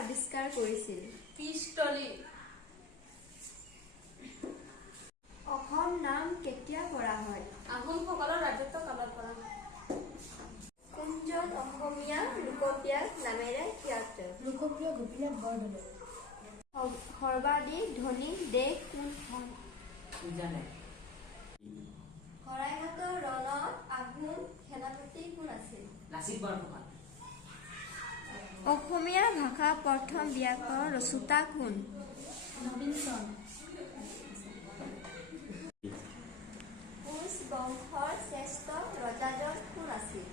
আৱিষ্কাৰ কৰিছিল? পিষ্টলি। অসম নাম কেতিয়া পৰা হয়? আহোমসকলৰ ৰাজত্ব কালৰ পৰা। কোনজন অসমীয়া লোকপ্ৰিয় নামেৰে খ্যাত? লোকপ্ৰিয় গোপীনাথ বৰদলৈ। সৰ্বাধিক ধনী দেশ কোনখন? শৰাইঘাটৰ ৰণত আহোম সেনাপতি কোন আছিল? লাচিত বৰফুকন। অসমীয়া ভাষা প্ৰথম ব্যাকৰণ ৰচয়িতা কোন? নবীন চন্দ্ৰ। কোচ বংশৰ শ্ৰেষ্ঠ ৰজাজন কোন আছিল?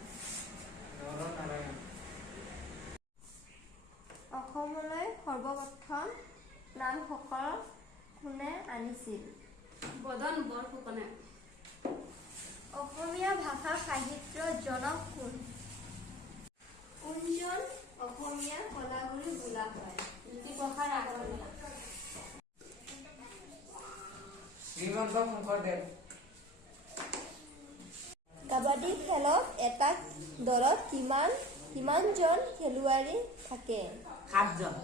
নৰনাৰায়ণ। অসমলৈ সৰ্বপ্ৰথম নামসকল কোনে আনিছিল? বদন বৰফুকনে। অসমীয়া ভাষা সাহিত্যৰ জনক কোন? কোনজন অসমীয়া কলাগুৰু বোলা হয়? জ্যোতিপ্ৰসাদ আগৰৱালা। শ্ৰীমন্ত শংকৰদেৱ। কাবাডী খেলত এটা দলত কিমানজন খেলুৱৈ থাকে? 7 জন।